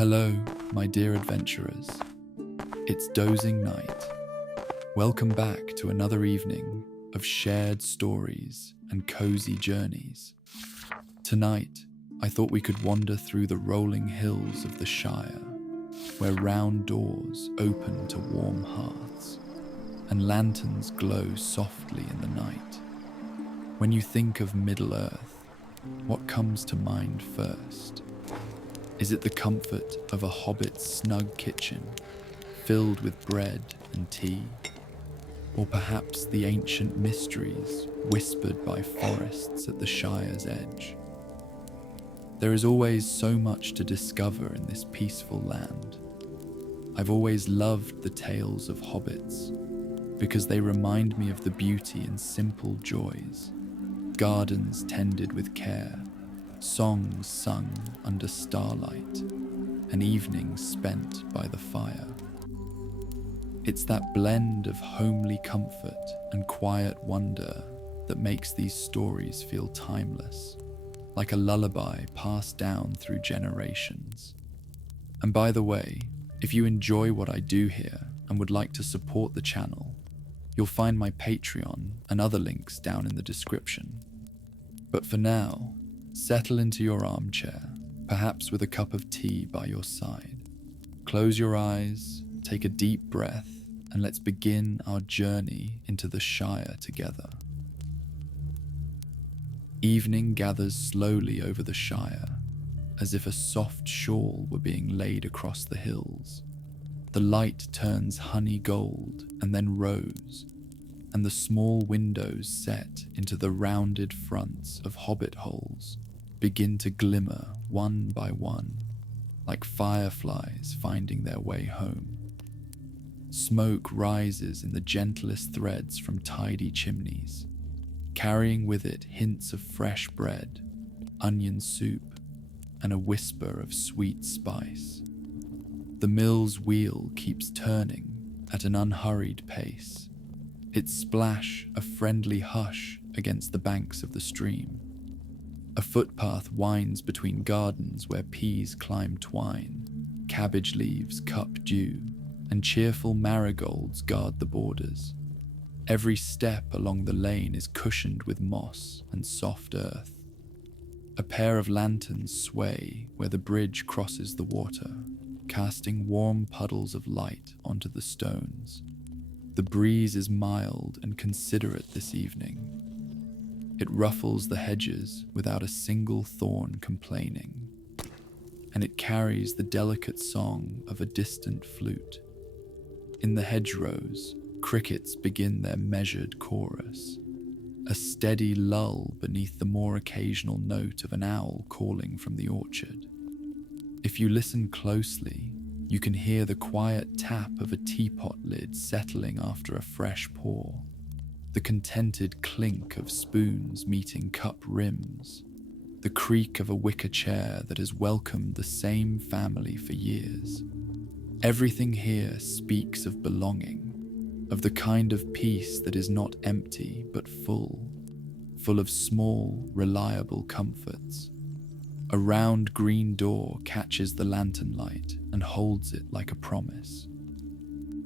Hello, my dear adventurers. It's Dozing night. Welcome back to another evening of shared stories and cozy journeys. Tonight, I thought we could wander through the rolling hills of the Shire, where round doors open to warm hearths, and lanterns glow softly in the night. When you think of Middle-earth, what comes to mind first? Is it the comfort of a hobbit's snug kitchen, filled with bread and tea? Or perhaps the ancient mysteries whispered by forests at the Shire's edge? There is always so much to discover in this peaceful land. I've always loved the tales of hobbits, because they remind me of the beauty in simple joys, gardens tended with care, songs sung under starlight, and evenings spent by the fire. It's that blend of homely comfort and quiet wonder that makes these stories feel timeless, like a lullaby passed down through generations. And by the way, if you enjoy what I do here and would like to support the channel, you'll find my Patreon and other links down in the description. But for now, settle into your armchair, perhaps with a cup of tea by your side. Close your eyes, take a deep breath, and let's begin our journey into the Shire together. Evening gathers slowly over the Shire, as if a soft shawl were being laid across the hills. The light turns honey gold and then rose, and the small windows set into the rounded fronts of hobbit holes begin to glimmer one by one, like fireflies finding their way home. Smoke rises in the gentlest threads from tidy chimneys, carrying with it hints of fresh bread, onion soup, and a whisper of sweet spice. The mill's wheel keeps turning at an unhurried pace, its splash a friendly hush against the banks of the stream. A footpath winds between gardens where peas climb twine, cabbage leaves cup dew, and cheerful marigolds guard the borders. Every step along the lane is cushioned with moss and soft earth. A pair of lanterns sway where the bridge crosses the water, casting warm puddles of light onto the stones. The breeze is mild and considerate this evening. It ruffles the hedges without a single thorn complaining, and it carries the delicate song of a distant flute. In the hedgerows, crickets begin their measured chorus, a steady lull beneath the more occasional note of an owl calling from the orchard. If you listen closely, you can hear the quiet tap of a teapot lid settling after a fresh pour, the contented clink of spoons meeting cup rims, the creak of a wicker chair that has welcomed the same family for years. Everything here speaks of belonging, of the kind of peace that is not empty but full of small, reliable comforts. A round green door catches the lantern light and holds it like a promise.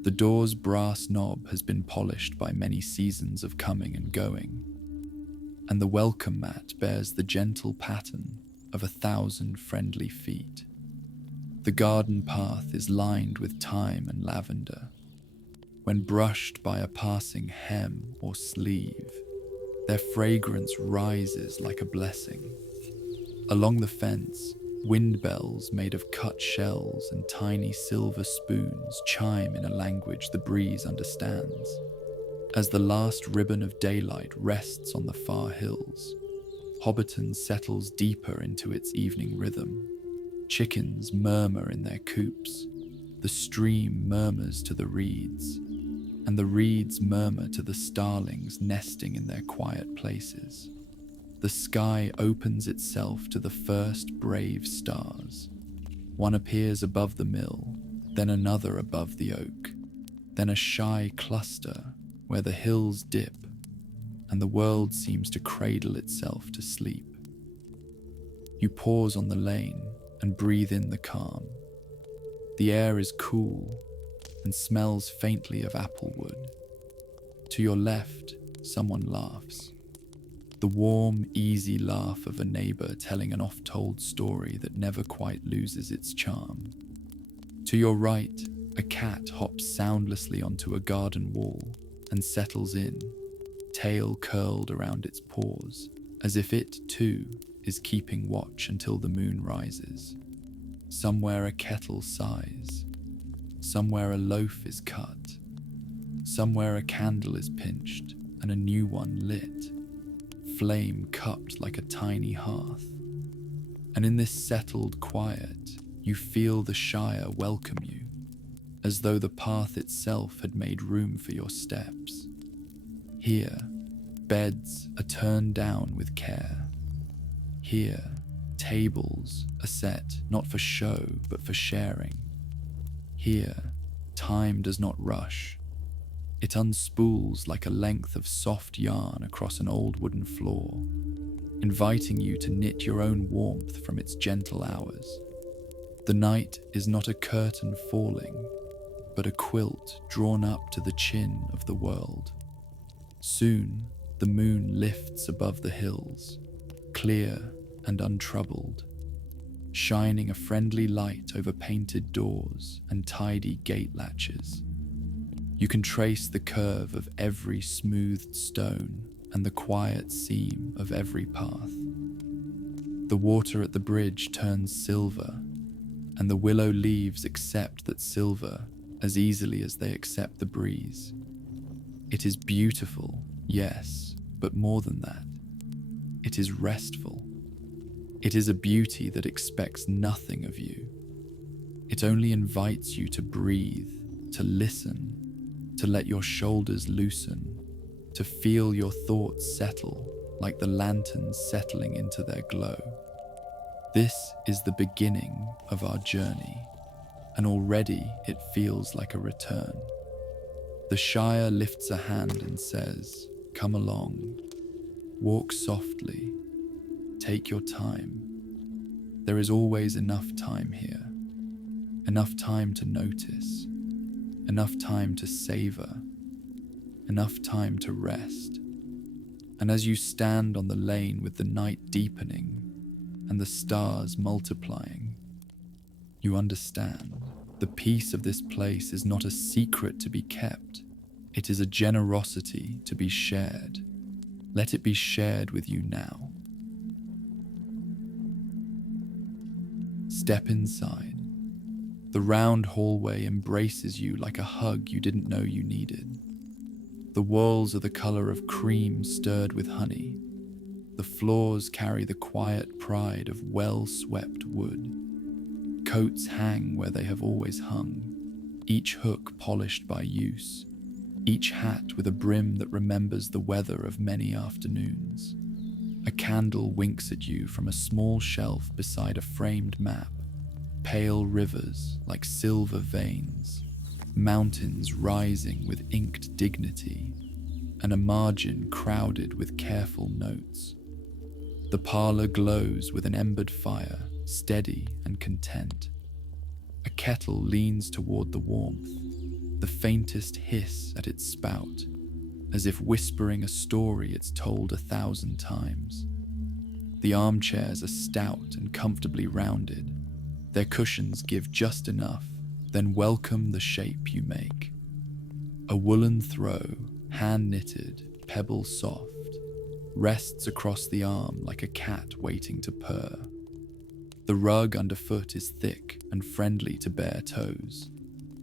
The door's brass knob has been polished by many seasons of coming and going, and the welcome mat bears the gentle pattern of 1,000 friendly feet. The garden path is lined with thyme and lavender. When brushed by a passing hem or sleeve, their fragrance rises like a blessing. Along the fence, wind bells made of cut shells and tiny silver spoons chime in a language the breeze understands. As the last ribbon of daylight rests on the far hills, Hobbiton settles deeper into its evening rhythm. Chickens murmur in their coops, the stream murmurs to the reeds, and the reeds murmur to the starlings nesting in their quiet places. The sky opens itself to the first brave stars. One appears above the mill, then another above the oak, then a shy cluster where the hills dip, and the world seems to cradle itself to sleep. You pause on the lane and breathe in the calm, The air is cool and smells faintly of applewood. To your left, someone laughs. The warm, easy laugh of a neighbor telling an oft-told story that never quite loses its charm. To your right, a cat hops soundlessly onto a garden wall and settles in, tail curled around its paws, as if it, too, is keeping watch until the moon rises. Somewhere a kettle sighs. Somewhere a loaf is cut. Somewhere a candle is pinched and a new one lit, flame cupped like a tiny hearth. And in this settled quiet, you feel the Shire welcome you, as though the path itself had made room for your steps. Here, beds are turned down with care. Here, tables are set not for show but for sharing. Here, time does not rush. It unspools like a length of soft yarn across an old wooden floor, inviting you to knit your own warmth from its gentle hours. The night is not a curtain falling, but a quilt drawn up to the chin of the world. Soon, the moon lifts above the hills, clear and untroubled, shining a friendly light over painted doors and tidy gate latches. You can trace the curve of every smoothed stone and the quiet seam of every path. The water at the bridge turns silver, and the willow leaves accept that silver as easily as they accept the breeze. It is beautiful, yes, but more than that. It is restful. It is a beauty that expects nothing of you. It only invites you to breathe, to listen, to let your shoulders loosen, to feel your thoughts settle like the lanterns settling into their glow. This is the beginning of our journey, and already it feels like a return. The Shire lifts a hand and says, "Come along, walk softly, take your time. There is always enough time here, enough time to notice, enough time to savor, enough time to rest." And as you stand on the lane with the night deepening and the stars multiplying, you understand the peace of this place is not a secret to be kept. It is a generosity to be shared. Let it be shared with you now. Step inside. The round hallway embraces you like a hug you didn't know you needed. The walls are the color of cream stirred with honey. The floors carry the quiet pride of well-swept wood. Coats hang where they have always hung, each hook polished by use, each hat with a brim that remembers the weather of many afternoons. A candle winks at you from a small shelf beside a framed map. Pale rivers like silver veins, mountains rising with inked dignity, and a margin crowded with careful notes. The parlor glows with an embered fire, steady and content. A kettle leans toward the warmth, the faintest hiss at its spout, as if whispering a story it's told 1,000 times. The armchairs are stout and comfortably rounded. Their cushions give just enough, then welcome the shape you make. A woolen throw, hand-knitted, pebble soft, rests across the arm like a cat waiting to purr. The rug underfoot is thick and friendly to bare toes,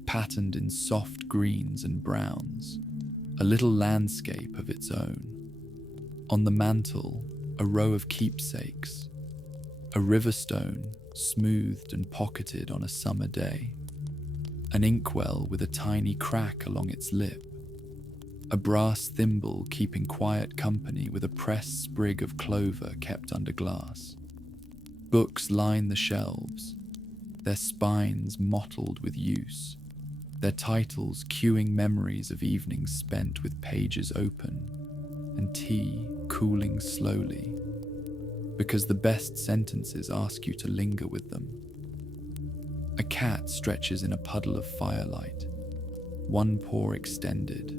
patterned in soft greens and browns, a little landscape of its own. On the mantel, a row of keepsakes, a river stone smoothed and pocketed on a summer day, an inkwell with a tiny crack along its lip, a brass thimble keeping quiet company with a pressed sprig of clover kept under glass. Books line the shelves, their spines mottled with use, their titles cueing memories of evenings spent with pages open and tea cooling slowly, because the best sentences ask you to linger with them. A cat stretches in a puddle of firelight, one paw extended,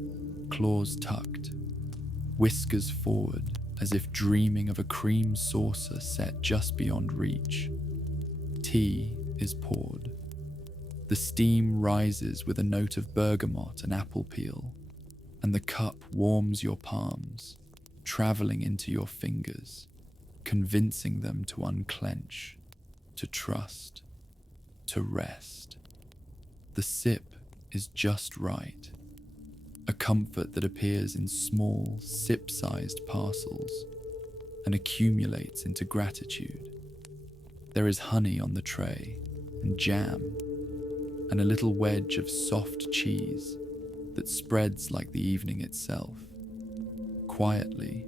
claws tucked, whiskers forward as if dreaming of a cream saucer set just beyond reach. Tea is poured. The steam rises with a note of bergamot and apple peel, and the cup warms your palms, traveling into your fingers, convincing them to unclench, to trust, to rest. The sip is just right, a comfort that appears in small, sip-sized parcels and accumulates into gratitude. There is honey on the tray, and jam, and a little wedge of soft cheese that spreads like the evening itself, quietly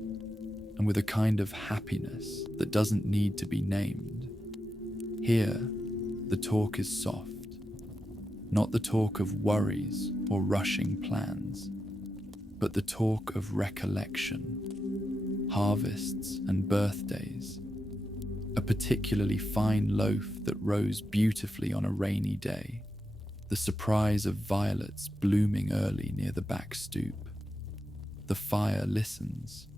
and with a kind of happiness that doesn't need to be named. Here, the talk is soft, not the talk of worries or rushing plans, but the talk of recollection, harvests and birthdays, a particularly fine loaf that rose beautifully on a rainy day, the surprise of violets blooming early near the back stoop. The fire listens.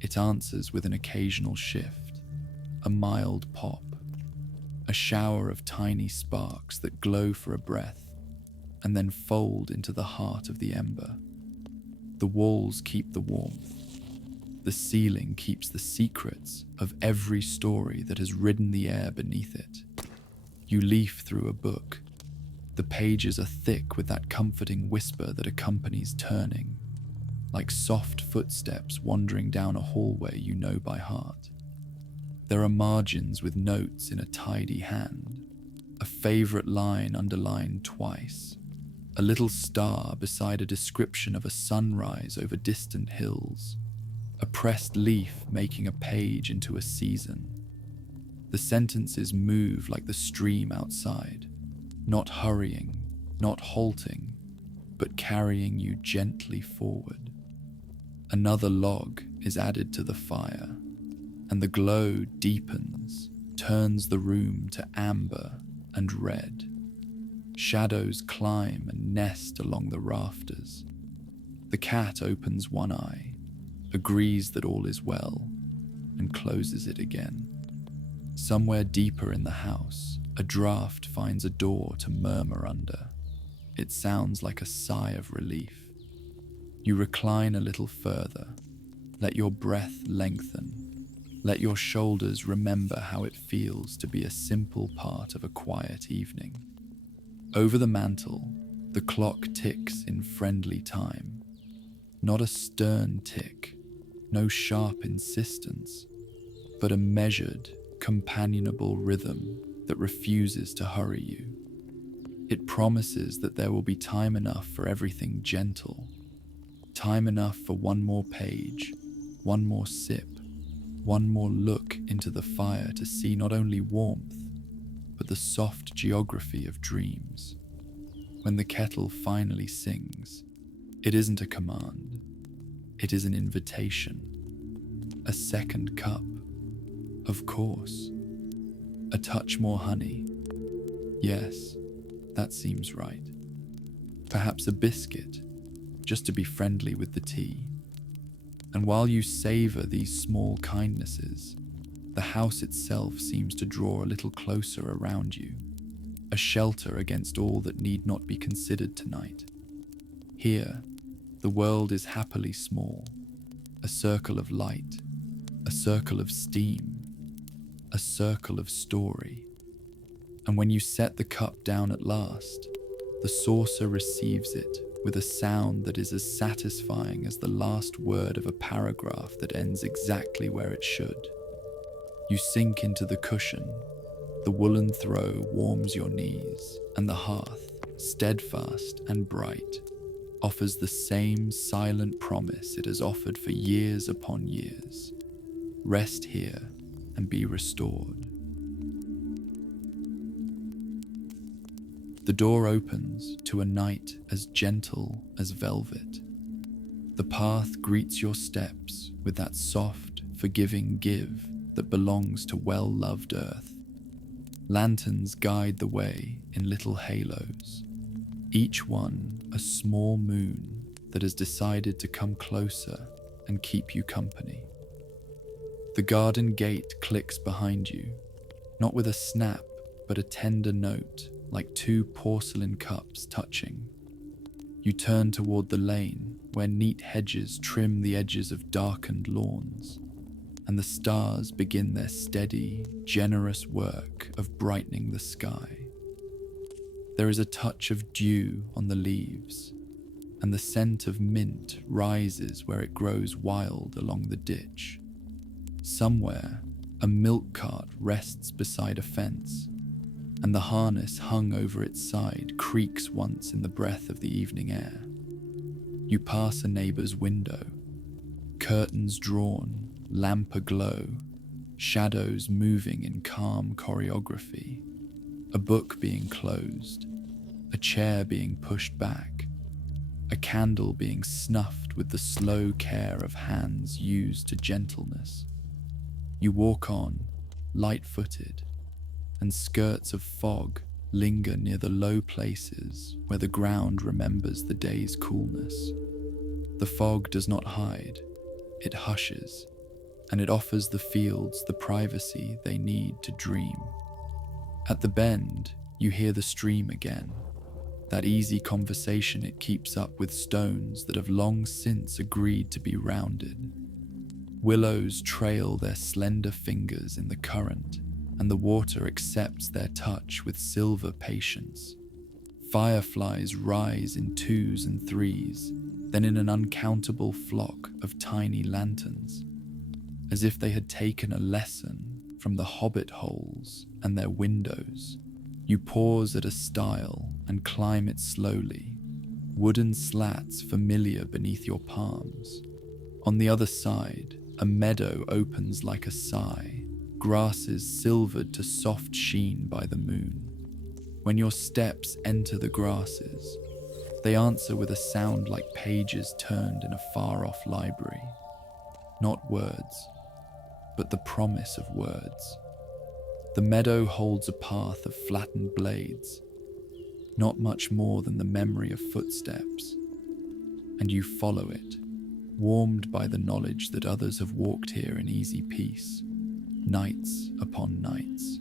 It answers with an occasional shift, a mild pop, a shower of tiny sparks that glow for a breath and then fold into the heart of the ember. The walls keep the warmth. The ceiling keeps the secrets of every story that has ridden the air beneath it. You leaf through a book. The pages are thick with that comforting whisper that accompanies turning, like soft footsteps wandering down a hallway you know by heart. There are margins with notes in a tidy hand, a favorite line underlined twice, a little star beside a description of a sunrise over distant hills, a pressed leaf making a page into a season. The sentences move like the stream outside, not hurrying, not halting, but carrying you gently forward. Another log is added to the fire, and the glow deepens, turns the room to amber and red. Shadows climb and nest along the rafters. The cat opens one eye, agrees that all is well, and closes it again. Somewhere deeper in the house, a draft finds a door to murmur under. It sounds like a sigh of relief. You recline a little further, let your breath lengthen, let your shoulders remember how it feels to be a simple part of a quiet evening. Over the mantel, the clock ticks in friendly time. Not a stern tick, no sharp insistence, but a measured, companionable rhythm that refuses to hurry you. It promises that there will be time enough for everything gentle, time enough for one more page, one more sip, one more look into the fire to see not only warmth, but the soft geography of dreams. When the kettle finally sings, it isn't a command, it is an invitation. A second cup, of course. A touch more honey. Yes, that seems right. Perhaps a biscuit, just to be friendly with the tea. And while you savor these small kindnesses, the house itself seems to draw a little closer around you, a shelter against all that need not be considered tonight. Here, the world is happily small, a circle of light, a circle of steam, a circle of story. And when you set the cup down at last, the saucer receives it with a sound that is as satisfying as the last word of a paragraph that ends exactly where it should. You sink into the cushion, the woolen throw warms your knees, and the hearth, steadfast and bright, offers the same silent promise it has offered for years upon years. Rest here and be restored. The door opens to a night as gentle as velvet. The path greets your steps with that soft, forgiving give that belongs to well-loved earth. Lanterns guide the way in little halos, each one a small moon that has decided to come closer and keep you company. The garden gate clicks behind you, not with a snap, but a tender note, like two porcelain cups touching. You turn toward the lane, where neat hedges trim the edges of darkened lawns, and the stars begin their steady, generous work of brightening the sky. There is a touch of dew on the leaves, and the scent of mint rises where it grows wild along the ditch. Somewhere, a milk cart rests beside a fence, and the harness hung over its side creaks once in the breath of the evening air. You pass a neighbor's window, curtains drawn, lamp aglow, shadows moving in calm choreography, a book being closed, a chair being pushed back, a candle being snuffed with the slow care of hands used to gentleness. You walk on, light-footed, and skirts of fog linger near the low places where the ground remembers the day's coolness. The fog does not hide, it hushes, and it offers the fields the privacy they need to dream. At the bend, you hear the stream again, that easy conversation it keeps up with stones that have long since agreed to be rounded. Willows trail their slender fingers in the current, and the water accepts their touch with silver patience. Fireflies rise in twos and threes, then in an uncountable flock of tiny lanterns, as if they had taken a lesson from the hobbit holes and their windows. You pause at a stile and climb it slowly, wooden slats familiar beneath your palms. On the other side, a meadow opens like a sigh, grasses silvered to soft sheen by the moon. When your steps enter the grasses, they answer with a sound like pages turned in a far-off library. Not words, but the promise of words. The meadow holds a path of flattened blades, not much more than the memory of footsteps, and you follow it, warmed by the knowledge that others have walked here in easy peace, nights upon nights.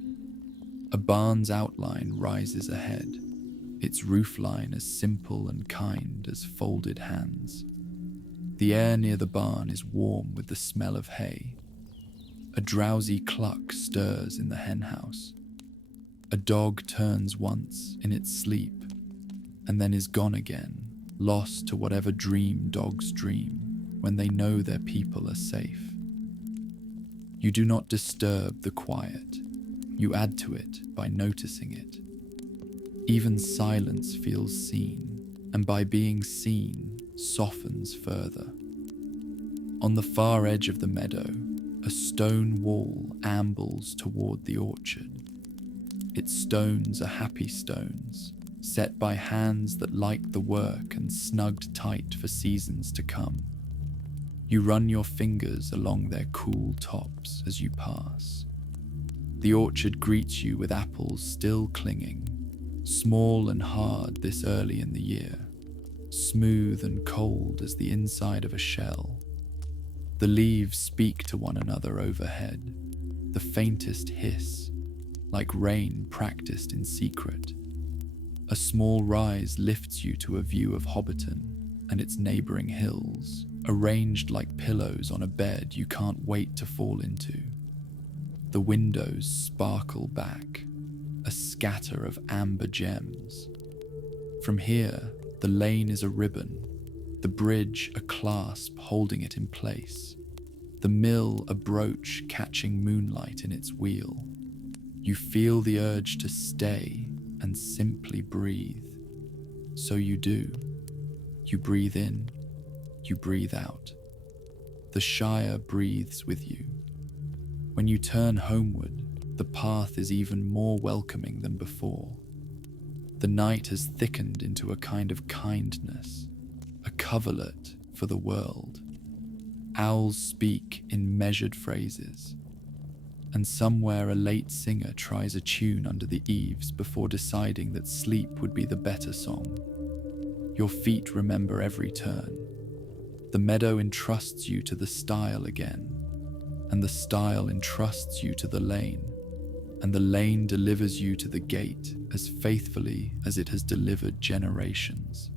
A barn's outline rises ahead, its roofline as simple and kind as folded hands. The air near the barn is warm with the smell of hay. A drowsy cluck stirs in the henhouse. A dog turns once in its sleep, and then is gone again, lost to whatever dream dogs dream when they know their people are safe. You do not disturb the quiet. You add to it by noticing it. Even silence feels seen, and by being seen, softens further. On the far edge of the meadow, a stone wall ambles toward the orchard. Its stones are happy stones, set by hands that like the work and snugged tight for seasons to come. You run your fingers along their cool tops as you pass. The orchard greets you with apples still clinging, small and hard this early in the year, smooth and cold as the inside of a shell. The leaves speak to one another overhead, the faintest hiss, like rain practiced in secret. A small rise lifts you to a view of Hobbiton and its neighbouring hills, arranged like pillows on a bed you can't wait to fall into. The windows sparkle back, a scatter of amber gems. From here, the lane is a ribbon, the bridge a clasp holding it in place, the mill a brooch catching moonlight in its wheel. You feel the urge to stay and simply breathe. So you do. You breathe in, you breathe out. The Shire breathes with you. When you turn homeward, the path is even more welcoming than before. The night has thickened into a kind of kindness, a coverlet for the world. Owls speak in measured phrases, and somewhere a late singer tries a tune under the eaves before deciding that sleep would be the better song. Your feet remember every turn. The meadow entrusts you to the stile again, and the stile entrusts you to the lane, and the lane delivers you to the gate as faithfully as it has delivered generations.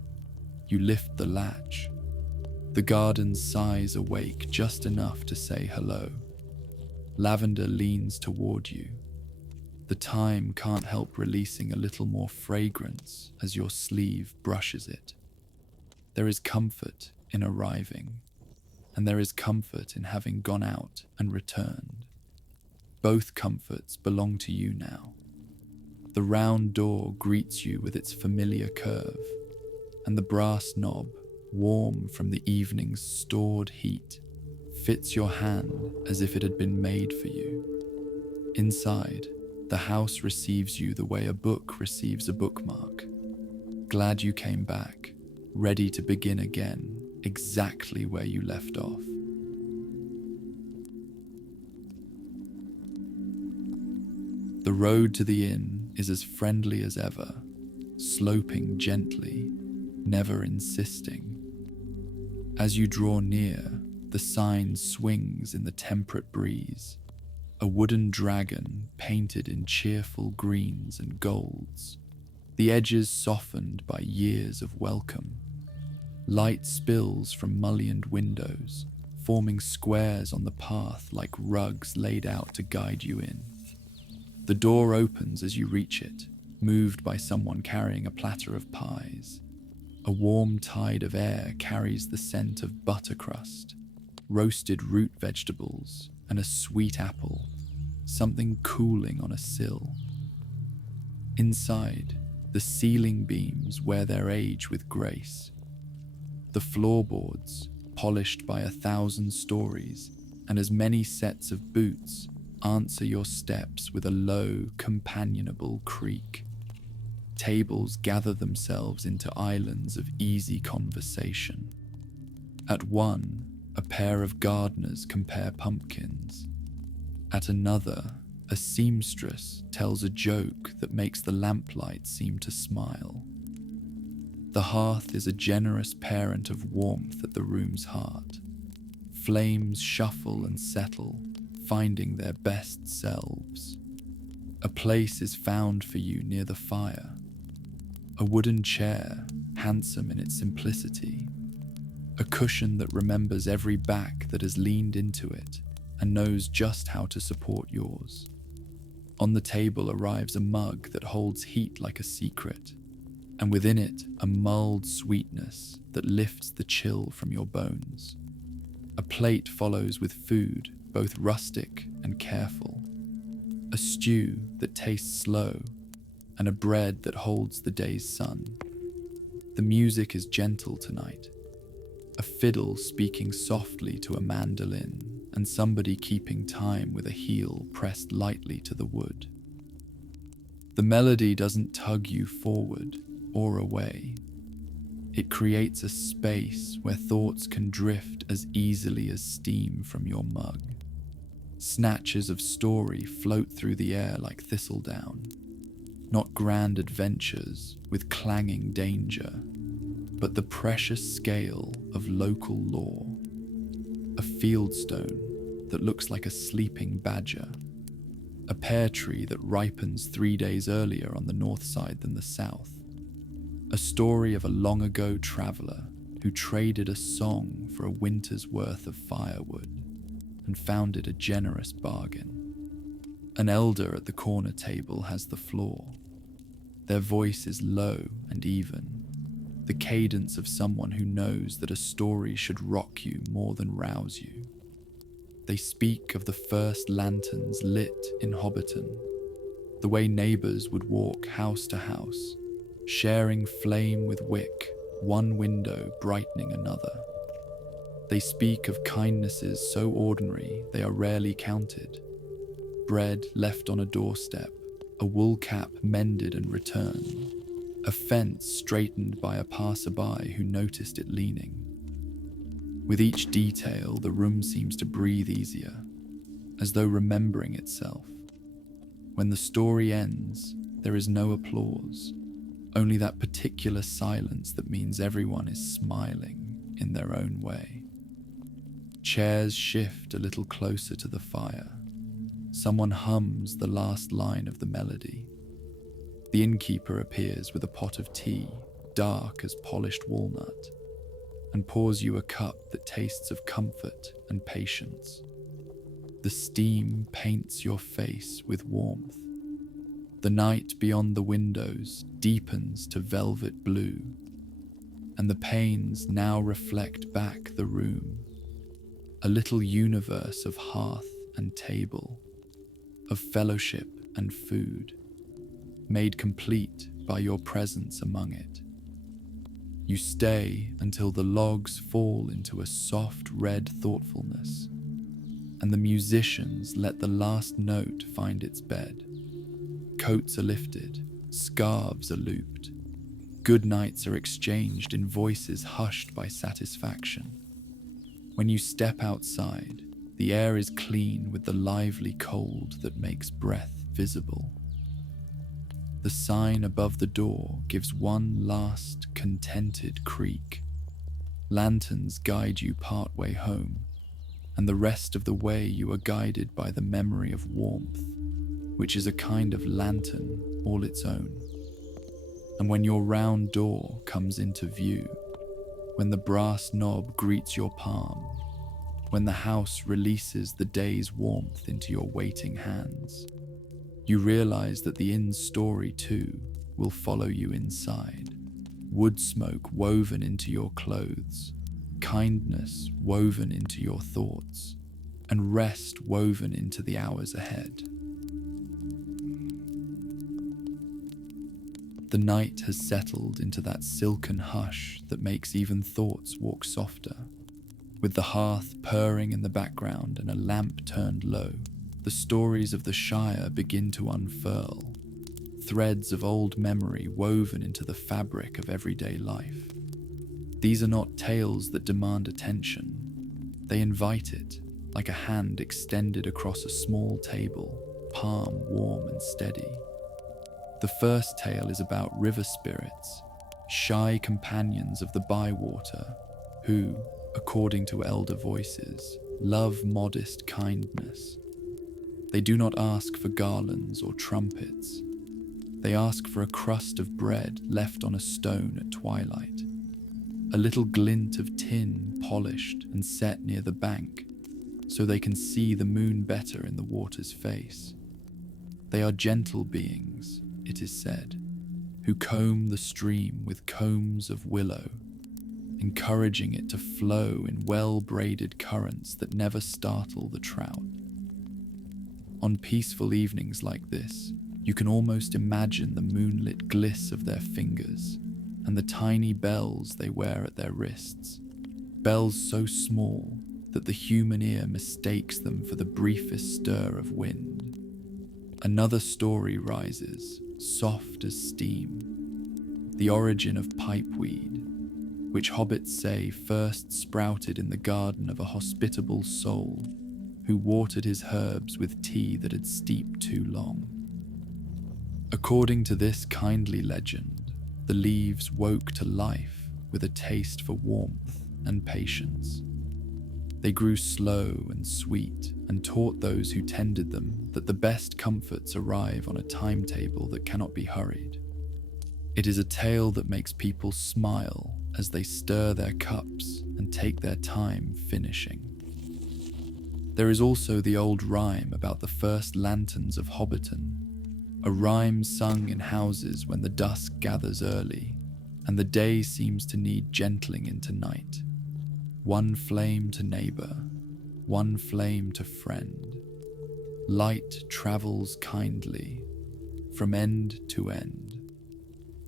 You lift the latch. The garden sighs awake just enough to say hello. Lavender leans toward you. The thyme can't help releasing a little more fragrance as your sleeve brushes it. There is comfort in arriving, and there is comfort in having gone out and returned. Both comforts belong to you now. The round door greets you with its familiar curve, and the brass knob, warm from the evening's stored heat, fits your hand as if it had been made for you. Inside, the house receives you the way a book receives a bookmark. Glad you came back, ready to begin again, exactly where you left off. The road to the inn is as friendly as ever, sloping gently, never insisting. As you draw near, the sign swings in the temperate breeze, a wooden dragon painted in cheerful greens and golds, the edges softened by years of welcome. Light spills from mullioned windows, forming squares on the path like rugs laid out to guide you in. The door opens as you reach it, moved by someone carrying a platter of pies. A warm tide of air carries the scent of buttercrust, roasted root vegetables, and a sweet apple, something cooling on a sill. Inside, the ceiling beams wear their age with grace. The floorboards, polished by 1,000 stories, and as many sets of boots, answer your steps with a low, companionable creak. Tables gather themselves into islands of easy conversation. At one, a pair of gardeners compare pumpkins. At another, a seamstress tells a joke that makes the lamplight seem to smile. The hearth is a generous parent of warmth at the room's heart. Flames shuffle and settle, finding their best selves. A place is found for you near the fire. A wooden chair, handsome in its simplicity. A cushion that remembers every back that has leaned into it and knows just how to support yours. On the table arrives a mug that holds heat like a secret, and within it a mulled sweetness that lifts the chill from your bones. A plate follows with food, both rustic and careful. A stew that tastes slow, and a bread that holds the day's sun. The music is gentle tonight. A fiddle speaking softly to a mandolin, and somebody keeping time with a heel pressed lightly to the wood. The melody doesn't tug you forward or away. It creates a space where thoughts can drift as easily as steam from your mug. Snatches of story float through the air like thistledown. Not grand adventures with clanging danger, but the precious scale of local lore. A fieldstone that looks like a sleeping badger. A pear tree that ripens 3 days earlier on the north side than the south. A story of a long-ago traveller who traded a song for a winter's worth of firewood and found it a generous bargain. An elder at the corner table has the floor. Their voice is low and even, the cadence of someone who knows that a story should rock you more than rouse you. They speak of the first lanterns lit in Hobbiton, the way neighbours would walk house to house, sharing flame with wick, one window brightening another. They speak of kindnesses so ordinary they are rarely counted. Bread left on a doorstep, a wool cap mended and returned, a fence straightened by a passerby who noticed it leaning. With each detail, the room seems to breathe easier. as though remembering itself. When the story ends, there is no applause, only that particular silence that means everyone is smiling in their own way. Chairs shift a little closer to the fire. Someone hums the last line of the melody. The innkeeper appears with a pot of tea, dark as polished walnut, and pours you a cup that tastes of comfort and patience. The steam paints your face with warmth. The night beyond the windows deepens to velvet blue, and the panes now reflect back the room, a little universe of hearth and table, of fellowship and food, made complete by your presence among it. You stay until the logs fall into a soft red thoughtfulness, and the musicians let the last note find its bed. Coats are lifted, scarves are looped. Good nights are exchanged in voices hushed by satisfaction. When you step outside, the air is clean with the lively cold that makes breath visible. The sign above the door gives one last contented creak. Lanterns guide you partway home, and the rest of the way you are guided by the memory of warmth, which is a kind of lantern all its own. And when your round door comes into view, when the brass knob greets your palm, when the house releases the day's warmth into your waiting hands, you realize that the inn's story too will follow you inside. Wood smoke woven into your clothes, kindness woven into your thoughts, and rest woven into the hours ahead. The night has settled into that silken hush that makes even thoughts walk softer. With the hearth purring in the background and a lamp turned low, the stories of the Shire begin to unfurl, threads of old memory woven into the fabric of everyday life. These are not tales that demand attention. They invite it, like a hand extended across a small table, palm warm and steady. The first tale is about river spirits, shy companions of the bywater, who, according to elder voices, love modest kindness. They do not ask for garlands or trumpets. They ask for a crust of bread left on a stone at twilight, a little glint of tin polished and set near the bank, so they can see the moon better in the water's face. They are gentle beings, it is said, who comb the stream with combs of willow, encouraging it to flow in well-braided currents that never startle the trout. On peaceful evenings like this, you can almost imagine the moonlit gliss of their fingers and the tiny bells they wear at their wrists, bells so small that the human ear mistakes them for the briefest stir of wind. Another story rises, soft as steam, the origin of pipeweed, which hobbits say first sprouted in the garden of a hospitable soul who watered his herbs with tea that had steeped too long. According to this kindly legend, the leaves woke to life with a taste for warmth and patience. They grew slow and sweet and taught those who tended them that the best comforts arrive on a timetable that cannot be hurried. It is a tale that makes people smile as they stir their cups and take their time finishing. There is also the old rhyme about the first lanterns of Hobbiton, a rhyme sung in houses when the dusk gathers early and the day seems to need gentling into night. One flame to neighbor, one flame to friend. Light travels kindly, from end to end.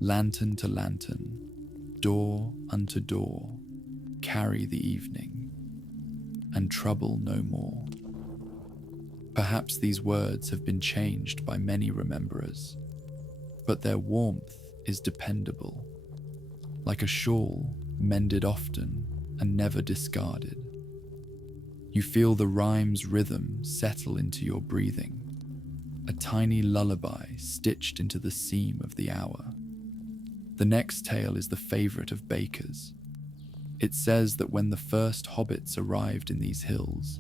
Lantern to lantern, door unto door, carry the evening, and trouble no more. Perhaps these words have been changed by many rememberers, but their warmth is dependable, like a shawl mended often and never discarded. You feel the rhyme's rhythm settle into your breathing, a tiny lullaby stitched into the seam of the hour. The next tale is the favorite of Baker's. It says that when the first hobbits arrived in these hills,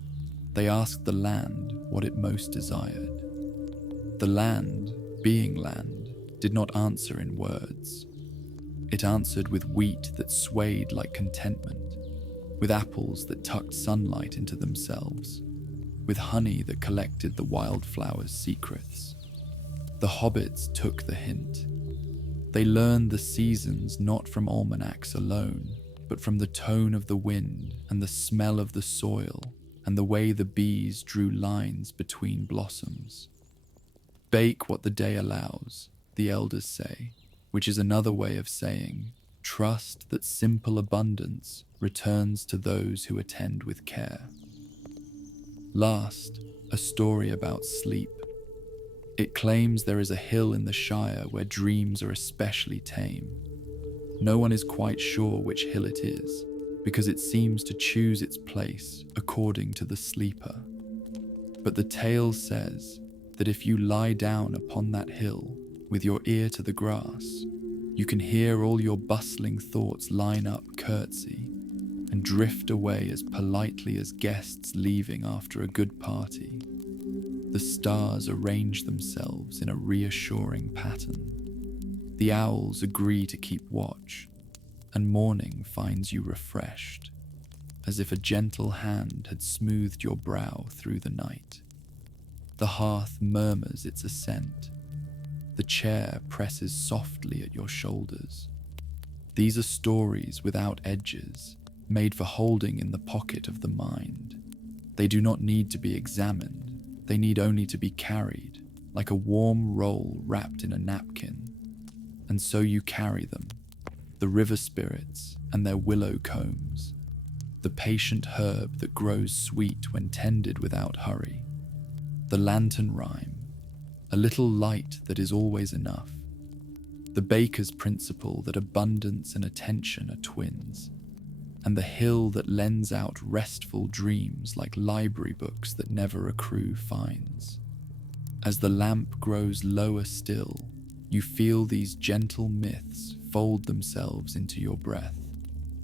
they asked the land what it most desired. The land, being land, did not answer in words. It answered with wheat that swayed like contentment, with apples that tucked sunlight into themselves, with honey that collected the wildflower's secrets. The hobbits took the hint. They learned the seasons not from almanacs alone, but from the tone of the wind and the smell of the soil and the way the bees drew lines between blossoms. Bake what the day allows, the elders say, which is another way of saying, trust that simple abundance returns to those who attend with care. Last, a story about sleep. It claims there is a hill in the Shire where dreams are especially tame. No one is quite sure which hill it is, because it seems to choose its place according to the sleeper. But the tale says that if you lie down upon that hill with your ear to the grass, you can hear all your bustling thoughts line up curtsy and drift away as politely as guests leaving after a good party. The stars arrange themselves in a reassuring pattern. The owls agree to keep watch, and morning finds you refreshed, as if a gentle hand had smoothed your brow through the night. The hearth murmurs its assent. The chair presses softly at your shoulders. These are stories without edges, made for holding in the pocket of the mind. They do not need to be examined. They need only to be carried, like a warm roll wrapped in a napkin. And so you carry them, the river spirits and their willow combs, the patient herb that grows sweet when tended without hurry, the lantern rhyme, a little light that is always enough, the baker's principle that abundance and attention are twins, and the hill that lends out restful dreams like library books that never accrue fines. As the lamp grows lower still, you feel these gentle myths fold themselves into your breath,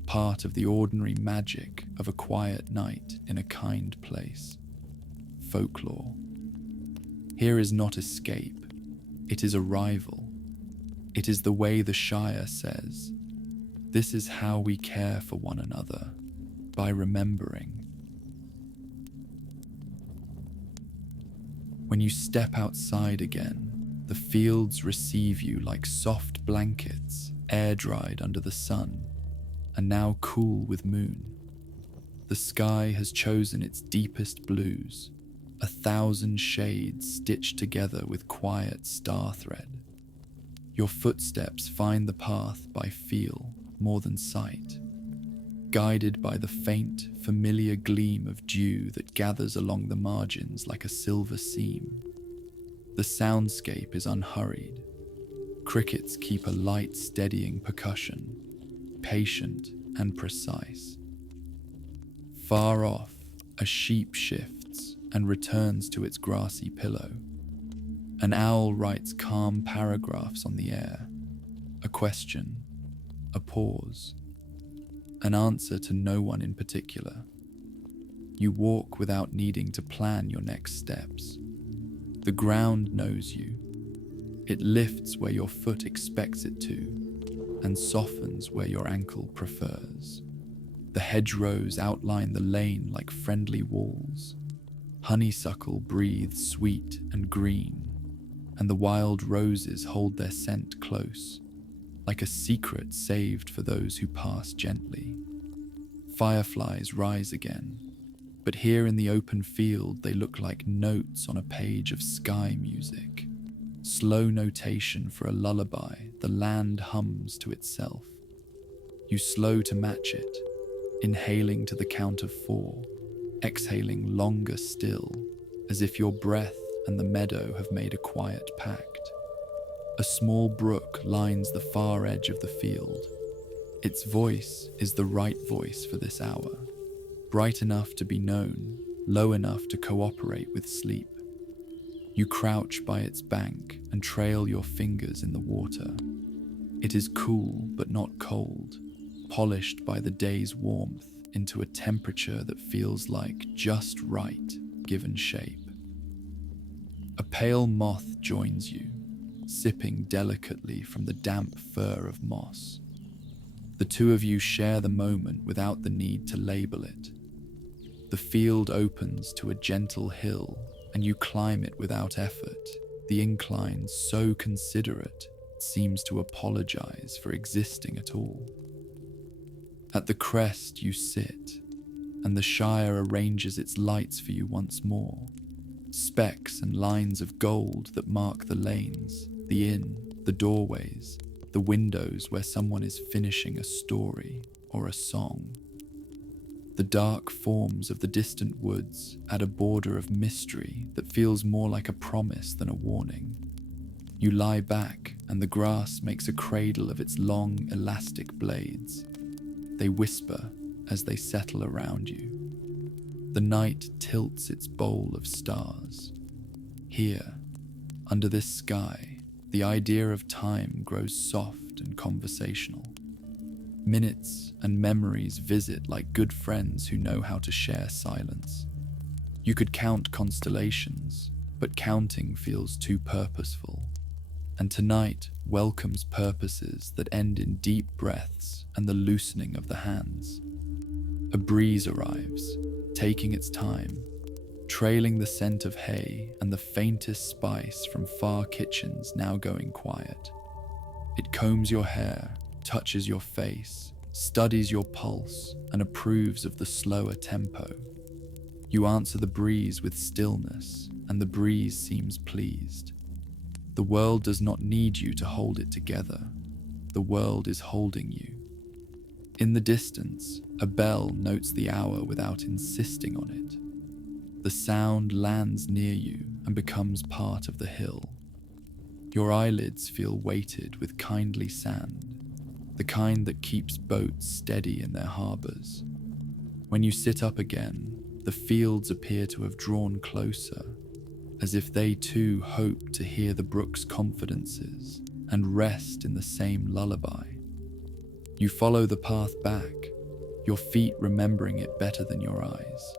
part of the ordinary magic of a quiet night in a kind place. Folklore. Here is not escape, it is arrival. It is the way the Shire says, this is how we care for one another, by remembering. When you step outside again, the fields receive you like soft blankets, air-dried under the sun, and now cool with moon. The sky has chosen its deepest blues, 1,000 shades stitched together with quiet star thread. Your footsteps find the path by feel more than sight, guided by the faint, familiar gleam of dew that gathers along the margins like a silver seam. The soundscape is unhurried. Crickets keep a light, steadying percussion, patient and precise. Far off, a sheep shifts and returns to its grassy pillow. An owl writes calm paragraphs on the air, a question, a pause, an answer to no one in particular. You walk without needing to plan your next steps. The ground knows you. It lifts where your foot expects it to, and softens where your ankle prefers. The hedgerows outline the lane like friendly walls. Honeysuckle breathes sweet and green, and the wild roses hold their scent close, like a secret saved for those who pass gently. Fireflies rise again, but here in the open field they look like notes on a page of sky music. Slow notation for a lullaby the land hums to itself. You slow to match it, inhaling to the count of 4, exhaling longer still, as if your breath and the meadow have made a quiet pact. A small brook lines the far edge of the field. Its voice is the right voice for this hour. bright enough to be known, low enough to cooperate with sleep. You crouch by its bank and trail your fingers in the water. It is cool but not cold, polished by the day's warmth into a temperature that feels like just right, given shape. A pale moth joins you, sipping delicately from the damp fur of moss. The two of you share the moment without the need to label it. The field opens to a gentle hill, and you climb it without effort, the incline so considerate it seems to apologize for existing at all. At the crest you sit, and the Shire arranges its lights for you once more. Specks and lines of gold that mark the lanes, the inn, the doorways, the windows where someone is finishing a story or a song. The dark forms of the distant woods add a border of mystery that feels more like a promise than a warning. You lie back, and the grass makes a cradle of its long, elastic blades. They whisper as they settle around you. The night tilts its bowl of stars. Here, under this sky, the idea of time grows soft and conversational. Minutes and memories visit like good friends who know how to share silence. You could count constellations, but counting feels too purposeful. And tonight welcomes purposes that end in deep breaths and the loosening of the hands. A breeze arrives, taking its time, trailing the scent of hay and the faintest spice from far kitchens now going quiet. It combs your hair, touches your face, studies your pulse, and approves of the slower tempo. You answer the breeze with stillness, and the breeze seems pleased. The world does not need you to hold it together. The world is holding you. In the distance, a bell notes the hour without insisting on it. The sound lands near you and becomes part of the hill. Your eyelids feel weighted with kindly sand, the kind that keeps boats steady in their harbours. When you sit up again, the fields appear to have drawn closer, as if they too hope to hear the brook's confidences and rest in the same lullaby. You follow the path back, your feet remembering it better than your eyes.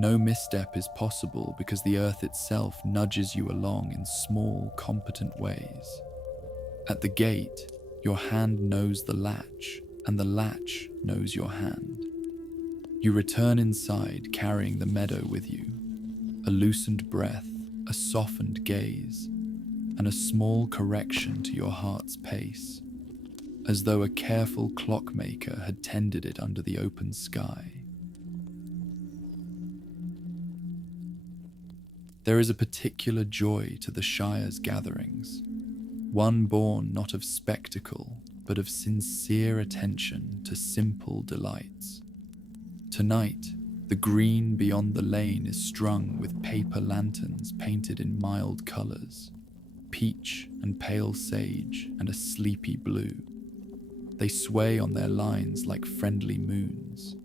No misstep is possible because the earth itself nudges you along in small, competent ways. At the gate, your hand knows the latch, and the latch knows your hand. You return inside, carrying the meadow with you. A loosened breath, a softened gaze, and a small correction to your heart's pace, as though a careful clockmaker had tended it under the open sky. There is a particular joy to the Shire's gatherings, one born not of spectacle, but of sincere attention to simple delights. Tonight, the green beyond the lane is strung with paper lanterns painted in mild colours, peach and pale sage and a sleepy blue. They sway on their lines like friendly moons.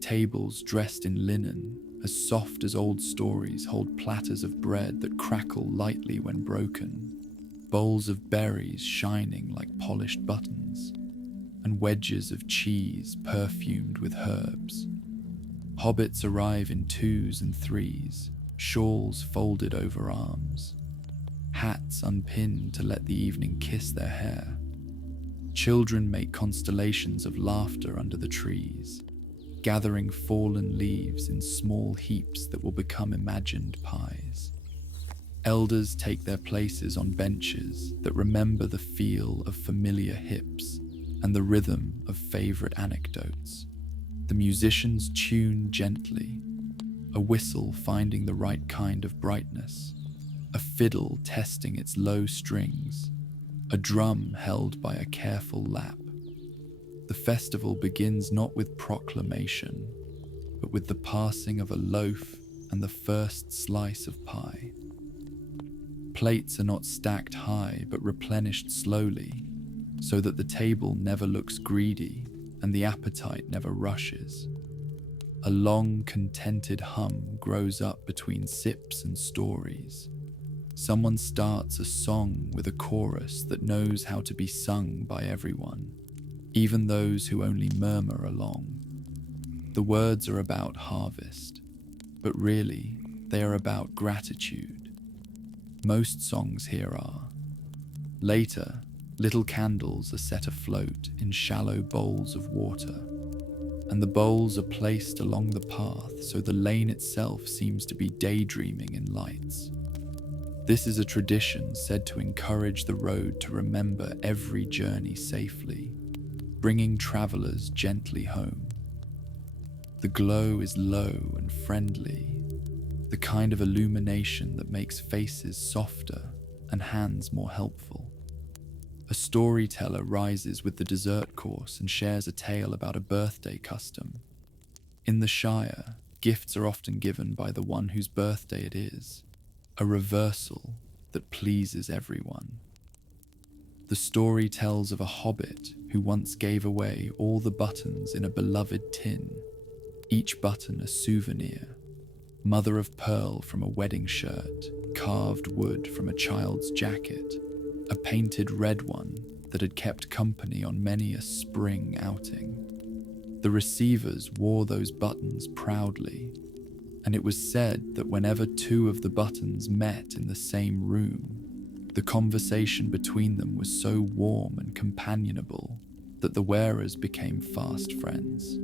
Tables dressed in linen, as soft as old stories, hold platters of bread that crackle lightly when broken, bowls of berries shining like polished buttons, and wedges of cheese perfumed with herbs. Hobbits arrive in 2s and 3s, shawls folded over arms, hats unpinned to let the evening kiss their hair. Children make constellations of laughter under the trees, gathering fallen leaves in small heaps that will become imagined pies. Elders take their places on benches that remember the feel of familiar hips and the rhythm of favorite anecdotes. The musicians tune gently, a whistle finding the right kind of brightness, a fiddle testing its low strings, a drum held by a careful lap. The festival begins not with proclamation, but with the passing of a loaf and the first slice of pie. Plates are not stacked high, but replenished slowly, so that the table never looks greedy and the appetite never rushes. A long, contented hum grows up between sips and stories. Someone starts a song with a chorus that knows how to be sung by everyone, even those who only murmur along. The words are about harvest, but really, they are about gratitude. Most songs here are. Later, little candles are set afloat in shallow bowls of water, and the bowls are placed along the path so the lane itself seems to be daydreaming in lights. This is a tradition said to encourage the road to remember every journey safely, bringing travelers gently home. The glow is low and friendly, the kind of illumination that makes faces softer and hands more helpful. A storyteller rises with the dessert course and shares a tale about a birthday custom. In the Shire, gifts are often given by the one whose birthday it is, a reversal that pleases everyone. The story tells of a hobbit who once gave away all the buttons in a beloved tin, each button a souvenir, mother of pearl from a wedding shirt, carved wood from a child's jacket, a painted red one that had kept company on many a spring outing. The receivers wore those buttons proudly, and it was said that whenever two of the buttons met in the same room, the conversation between them was so warm and companionable that the wearers became fast friends.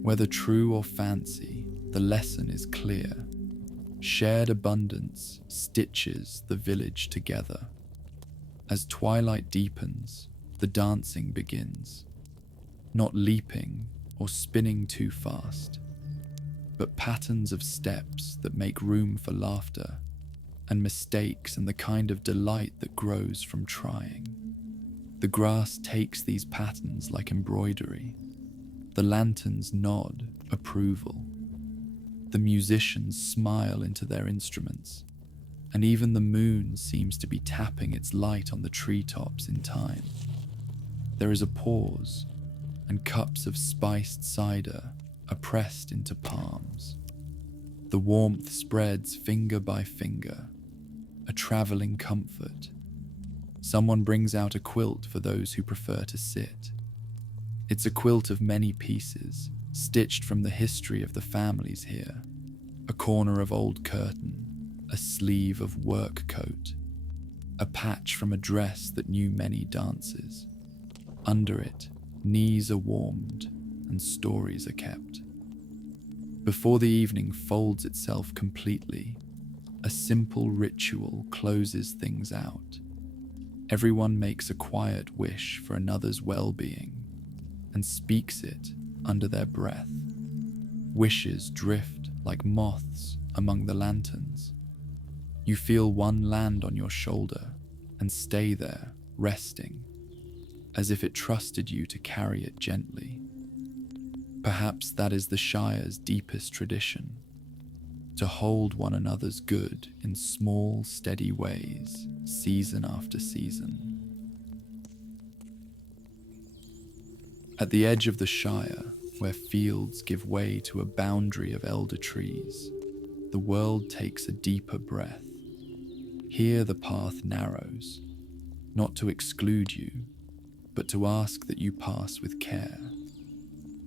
Whether true or fancy, the lesson is clear. Shared abundance stitches the village together. As twilight deepens, the dancing begins, not leaping or spinning too fast, but patterns of steps that make room for laughter and mistakes and the kind of delight that grows from trying. The grass takes these patterns like embroidery. The lanterns nod approval. The musicians smile into their instruments, and even the moon seems to be tapping its light on the treetops in time. There is a pause, and cups of spiced cider are pressed into palms. The warmth spreads finger by finger, a traveling comfort. Someone brings out a quilt for those who prefer to sit. It's a quilt of many pieces, stitched from the history of the families here. A corner of old curtain, a sleeve of work coat, a patch from a dress that knew many dances. Under it, knees are warmed and stories are kept. Before the evening folds itself completely, a simple ritual closes things out. Everyone makes a quiet wish for another's well-being and speaks it under their breath. Wishes drift like moths among the lanterns. You feel one land on your shoulder and stay there, resting, as if it trusted you to carry it gently. Perhaps that is the Shire's deepest tradition, to hold one another's good in small, steady ways, season after season. At the edge of the Shire, where fields give way to a boundary of elder trees, the world takes a deeper breath. Here the path narrows, not to exclude you, but to ask that you pass with care.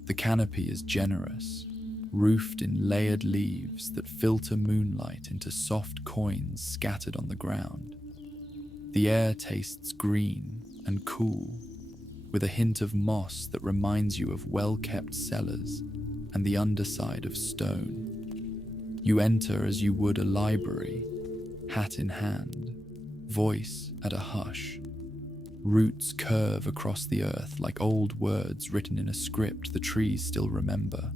The canopy is generous, roofed in layered leaves that filter moonlight into soft coins scattered on the ground. The air tastes green and cool, with a hint of moss that reminds you of well-kept cellars and the underside of stone. You enter as you would a library, hat in hand, voice at a hush. Roots curve across the earth like old words written in a script the trees still remember.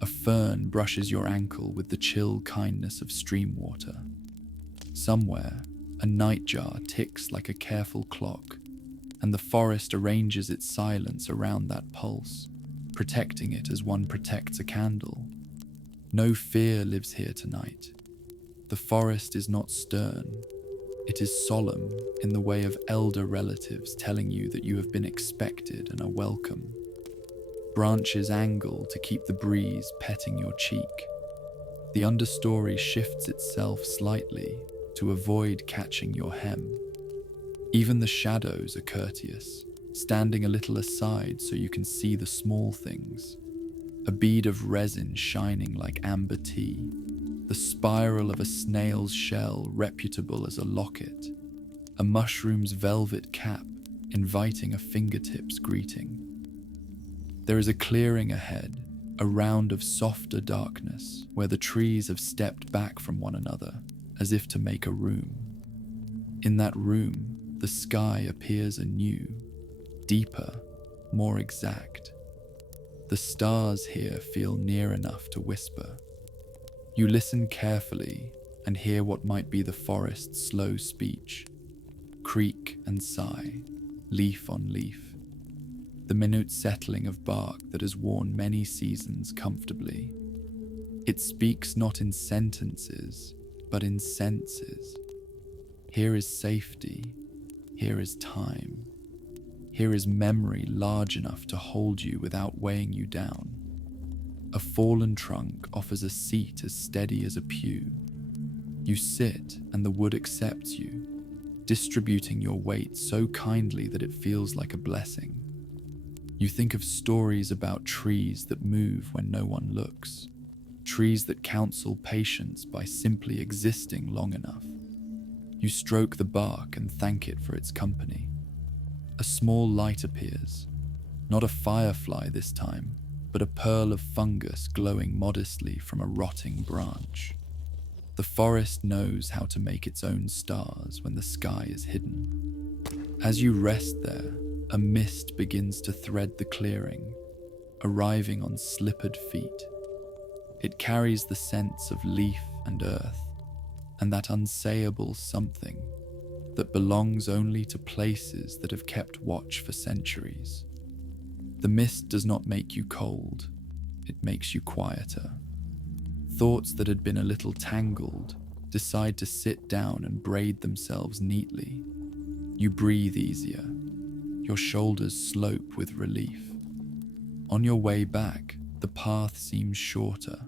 A fern brushes your ankle with the chill kindness of stream water. Somewhere, a nightjar ticks like a careful clock, and the forest arranges its silence around that pulse, protecting it as one protects a candle. No fear lives here tonight. The forest is not stern. It is solemn in the way of elder relatives telling you that you have been expected and are welcome. Branches angle to keep the breeze petting your cheek. The understory shifts itself slightly to avoid catching your hem. Even the shadows are courteous, standing a little aside so you can see the small things. A bead of resin shining like amber tea, the spiral of a snail's shell reputable as a locket, a mushroom's velvet cap inviting a fingertips greeting. There is a clearing ahead, a round of softer darkness where the trees have stepped back from one another as if to make a room. In that room, the sky appears anew, deeper, more exact. The stars here feel near enough to whisper. You listen carefully and hear what might be the forest's slow speech, creak and sigh, leaf on leaf. The minute settling of bark that has worn many seasons comfortably. It speaks not in sentences, but in senses. Here is safety, here is time. Here is memory large enough to hold you without weighing you down. A fallen trunk offers a seat as steady as a pew. You sit and the wood accepts you, distributing your weight so kindly that it feels like a blessing. You think of stories about trees that move when no one looks, trees that counsel patience by simply existing long enough. You stroke the bark and thank it for its company. A small light appears, not a firefly this time, but a pearl of fungus glowing modestly from a rotting branch. The forest knows how to make its own stars when the sky is hidden. As you rest there, a mist begins to thread the clearing, arriving on slippered feet. It carries the scents of leaf and earth, and that unsayable something that belongs only to places that have kept watch for centuries. The mist does not make you cold, it makes you quieter. Thoughts that had been a little tangled decide to sit down and braid themselves neatly. You breathe easier, your shoulders slope with relief. On your way back, the path seems shorter,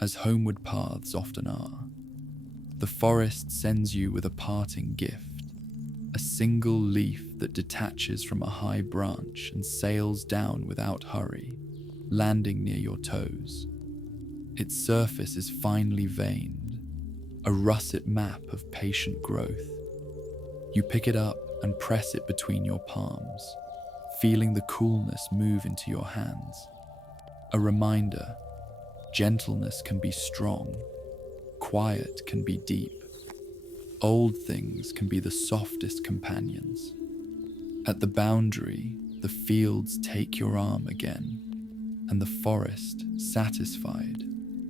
as homeward paths often are. The forest sends you with a parting gift, a single leaf that detaches from a high branch and sails down without hurry, landing near your toes. Its surface is finely veined, a russet map of patient growth. You pick it up and press it between your palms, feeling the coolness move into your hands. A reminder, gentleness can be strong. Quiet can be deep. Old things can be the softest companions. At the boundary, the fields take your arm again, and the forest, satisfied,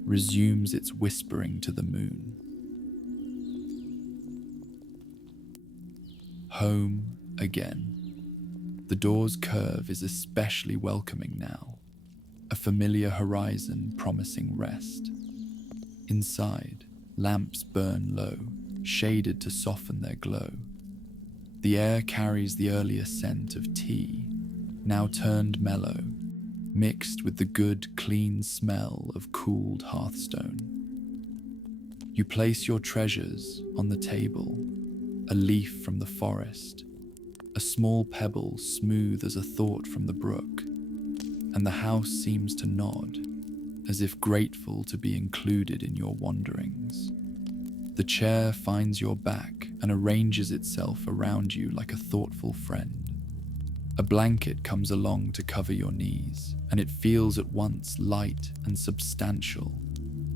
resumes its whispering to the moon. Home again. The door's curve is especially welcoming now, a familiar horizon promising rest. Inside, lamps burn low, shaded to soften their glow. The air carries the earlier scent of tea, now turned mellow, mixed with the good, clean smell of cooled hearthstone. You place your treasures on the table, a leaf from the forest, a small pebble smooth as a thought from the brook, and the house seems to nod, as if grateful to be included in your wanderings. The chair finds your back and arranges itself around you like a thoughtful friend. A blanket comes along to cover your knees, and it feels at once light and substantial,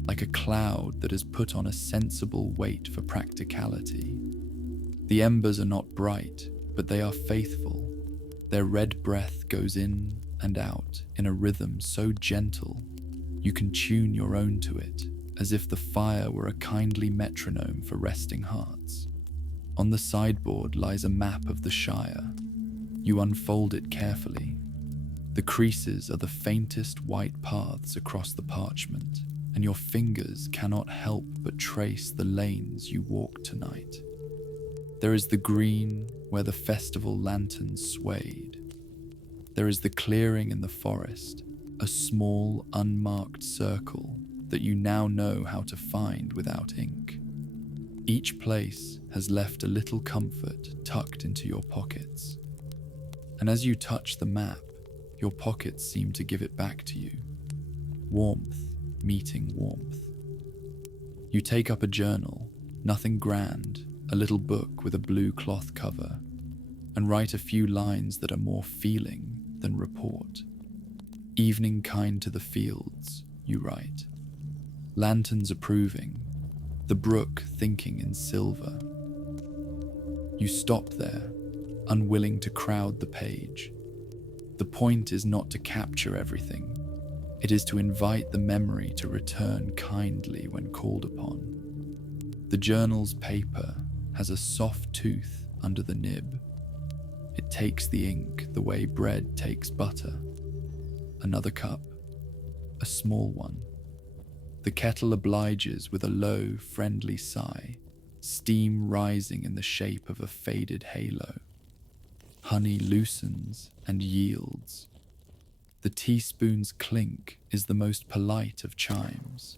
like a cloud that has put on a sensible weight for practicality. The embers are not bright, but they are faithful. Their red breath goes in and out in a rhythm so gentle you can tune your own to it, as if the fire were a kindly metronome for resting hearts. On the sideboard lies a map of the Shire. You unfold it carefully. The creases are the faintest white paths across the parchment, and your fingers cannot help but trace the lanes you walked tonight. There is the green where the festival lanterns swayed. There is the clearing in the forest, a small, unmarked circle that you now know how to find without ink. Each place has left a little comfort tucked into your pockets. And as you touch the map, your pockets seem to give it back to you. Warmth meeting warmth. You take up a journal, nothing grand, a little book with a blue cloth cover, and write a few lines that are more feeling than report. Evening kind to the fields, you write. Lanterns approving, the brook thinking in silver. You stop there, unwilling to crowd the page. The point is not to capture everything. It is to invite the memory to return kindly when called upon. The journal's paper has a soft tooth under the nib. It takes the ink the way bread takes butter. Another cup, a small one. The kettle obliges with a low, friendly sigh, steam rising in the shape of a faded halo. Honey loosens and yields. The teaspoon's clink is the most polite of chimes.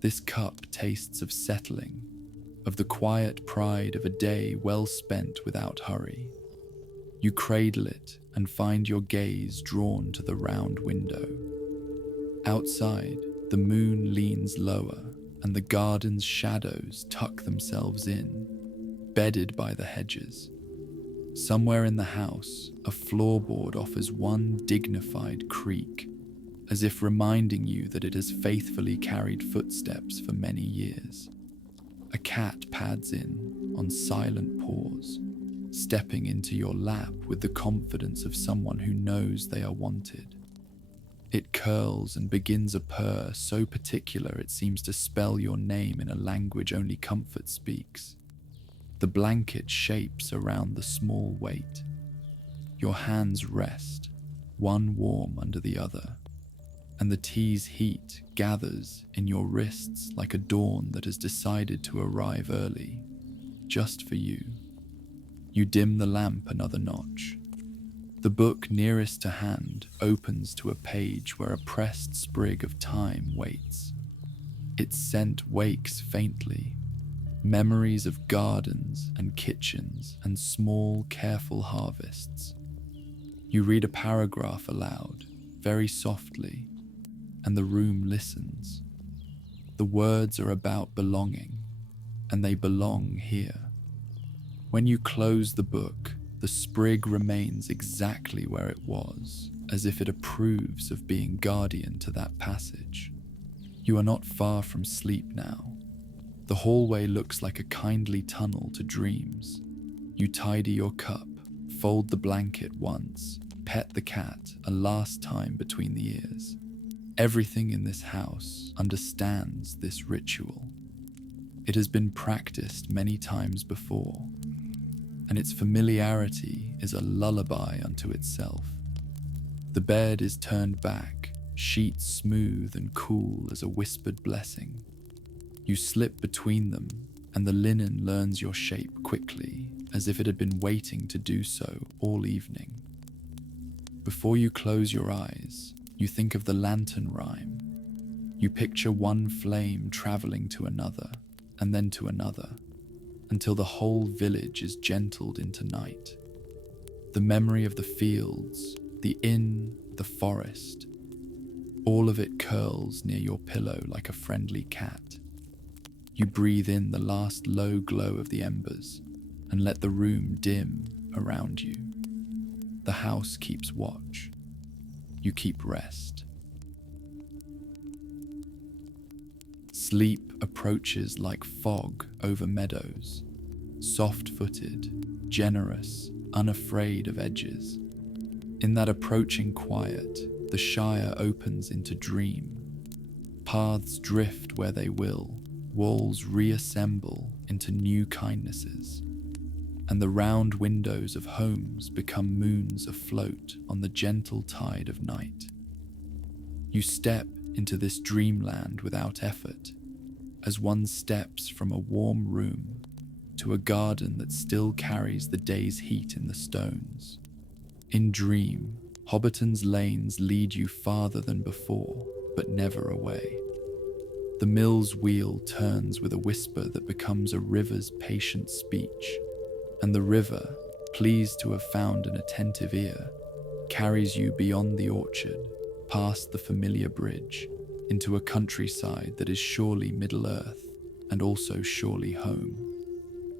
This cup tastes of settling, of the quiet pride of a day well spent without hurry. You cradle it and find your gaze drawn to the round window. Outside, the moon leans lower and the garden's shadows tuck themselves in, bedded by the hedges. Somewhere in the house, a floorboard offers one dignified creak, as if reminding you that it has faithfully carried footsteps for many years. A cat pads in on silent paws, stepping into your lap with the confidence of someone who knows they are wanted. It curls and begins a purr so particular it seems to spell your name in a language only comfort speaks. The blanket shapes around the small weight. Your hands rest, one warm under the other, and the tea's heat gathers in your wrists like a dawn that has decided to arrive early, just for you. You dim the lamp another notch. The book nearest to hand opens to a page where a pressed sprig of thyme waits. Its scent wakes faintly. Memories of gardens and kitchens and small, careful harvests. You read a paragraph aloud, very softly, and the room listens. The words are about belonging, and they belong here. When you close the book, the sprig remains exactly where it was, as if it approves of being guardian to that passage. You are not far from sleep now. The hallway looks like a kindly tunnel to dreams. You tidy your cup, fold the blanket once, pet the cat a last time between the ears. Everything in this house understands this ritual. It has been practiced many times before, and its familiarity is a lullaby unto itself. The bed is turned back, sheets smooth and cool as a whispered blessing. You slip between them, and the linen learns your shape quickly, as if it had been waiting to do so all evening. Before you close your eyes, you think of the lantern rhyme. You picture one flame traveling to another, and then to another, until the whole village is gentled into night. The memory of the fields, the inn, the forest, all of it curls near your pillow like a friendly cat. You breathe in the last low glow of the embers and let the room dim around you. The house keeps watch. You keep rest. Sleep approaches like fog over meadows, soft-footed, generous, unafraid of edges. In that approaching quiet, the Shire opens into dream. Paths drift where they will, walls reassemble into new kindnesses, and the round windows of homes become moons afloat on the gentle tide of night. You step into this dreamland without effort, as one steps from a warm room to a garden that still carries the day's heat in the stones. In dream, Hobbiton's lanes lead you farther than before, but never away. The mill's wheel turns with a whisper that becomes a river's patient speech, and the river, pleased to have found an attentive ear, carries you beyond the orchard, past the familiar bridge, into a countryside that is surely Middle-earth and also surely home.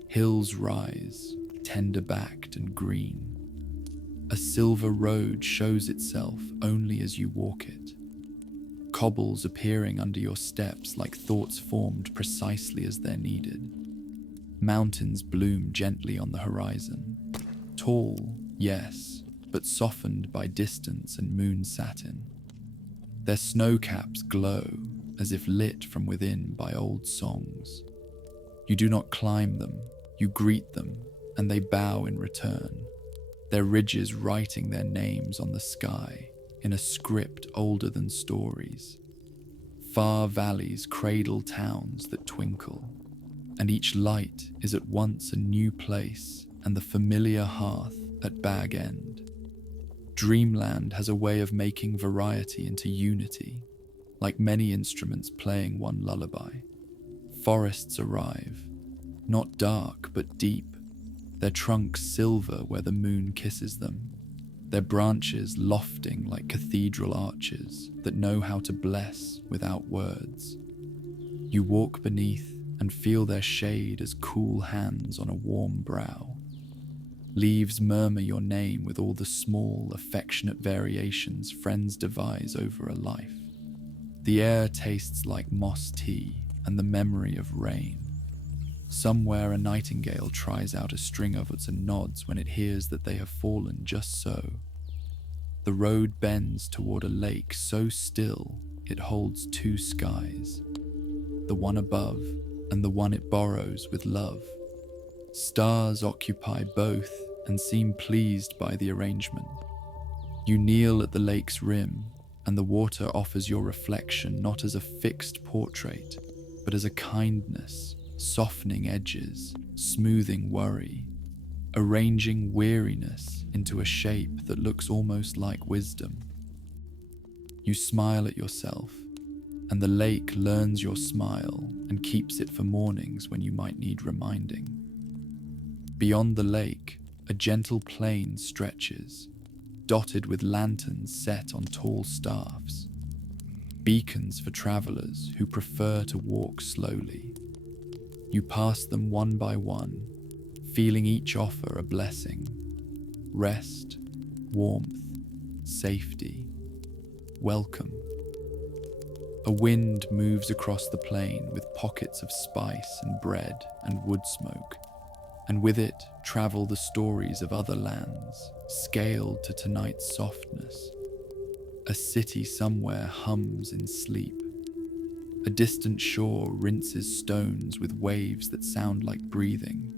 Hills rise, tender-backed and green. A silver road shows itself only as you walk it. Cobbles appearing under your steps like thoughts formed precisely as they're needed. Mountains bloom gently on the horizon. Tall, yes, but softened by distance and moon satin. Their snow caps glow as if lit from within by old songs. You do not climb them, you greet them, and they bow in return, their ridges writing their names on the sky in a script older than stories. Far valleys cradle towns that twinkle, and each light is at once a new place and the familiar hearth at Bag End. Dreamland has a way of making variety into unity, like many instruments playing one lullaby. Forests arrive, not dark but deep, their trunks silver where the moon kisses them, their branches lofting like cathedral arches that know how to bless without words. You walk beneath and feel their shade as cool hands on a warm brow. Leaves murmur your name with all the small, affectionate variations friends devise over a life. The air tastes like moss tea and the memory of rain. Somewhere a nightingale tries out a string of uts and nods when it hears that they have fallen just so. The road bends toward a lake so still it holds two skies, the one above and the one it borrows with love. Stars occupy both and seem pleased by the arrangement. You kneel at the lake's rim, and the water offers your reflection not as a fixed portrait, but as a kindness, softening edges, smoothing worry, arranging weariness into a shape that looks almost like wisdom. You smile at yourself, and the lake learns your smile and keeps it for mornings when you might need reminding. Beyond the lake, a gentle plain stretches, dotted with lanterns set on tall staffs, beacons for travelers who prefer to walk slowly. You pass them one by one, feeling each offer a blessing: rest, warmth, safety, welcome. A wind moves across the plain with pockets of spice and bread and wood smoke, and with it travel the stories of other lands, scaled to tonight's softness. A city somewhere hums in sleep. A distant shore rinses stones with waves that sound like breathing.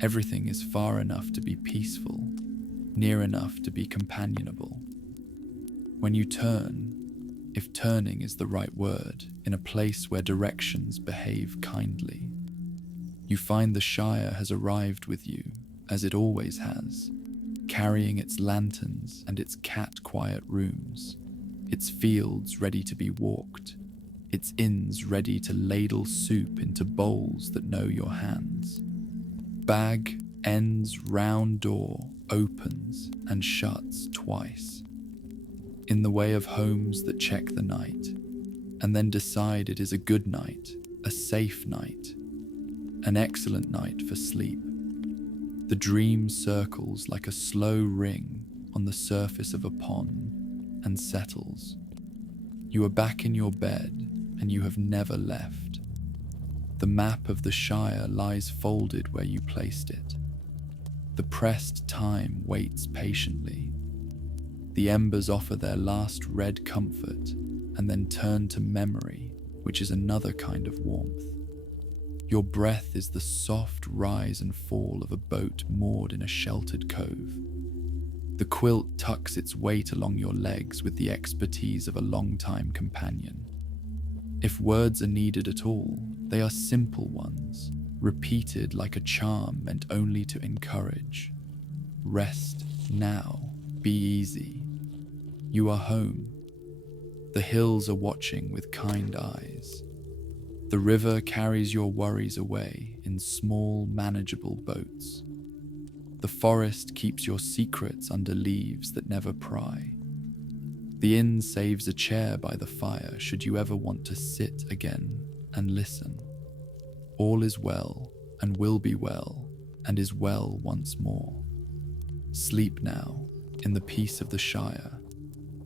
Everything is far enough to be peaceful, near enough to be companionable. When you turn, if turning is the right word, in a place where directions behave kindly, you find the Shire has arrived with you, as it always has, carrying its lanterns and its cat-quiet rooms, its fields ready to be walked, its inns ready to ladle soup into bowls that know your hands. Bag End's round door opens and shuts twice, in the way of homes that check the night, and then decide it is a good night, a safe night, an excellent night for sleep. The dream circles like a slow ring on the surface of a pond and settles. You are back in your bed and you have never left. The map of the Shire lies folded where you placed it. The pressed time waits patiently. The embers offer their last red comfort and then turn to memory, which is another kind of warmth. Your breath is the soft rise and fall of a boat moored in a sheltered cove. The quilt tucks its weight along your legs with the expertise of a long-time companion. If words are needed at all, they are simple ones, repeated like a charm meant only to encourage. Rest now, be easy, You are home. The hills are watching with kind eyes. The river carries your worries away in small, manageable boats. The forest keeps your secrets under leaves that never pry. The inn saves a chair by the fire should you ever want to sit again and listen. All is well and will be well and is well once more. Sleep now in the peace of the Shire,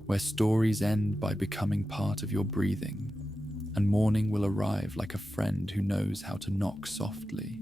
where stories end by becoming part of your breathing, and morning will arrive like a friend who knows how to knock softly.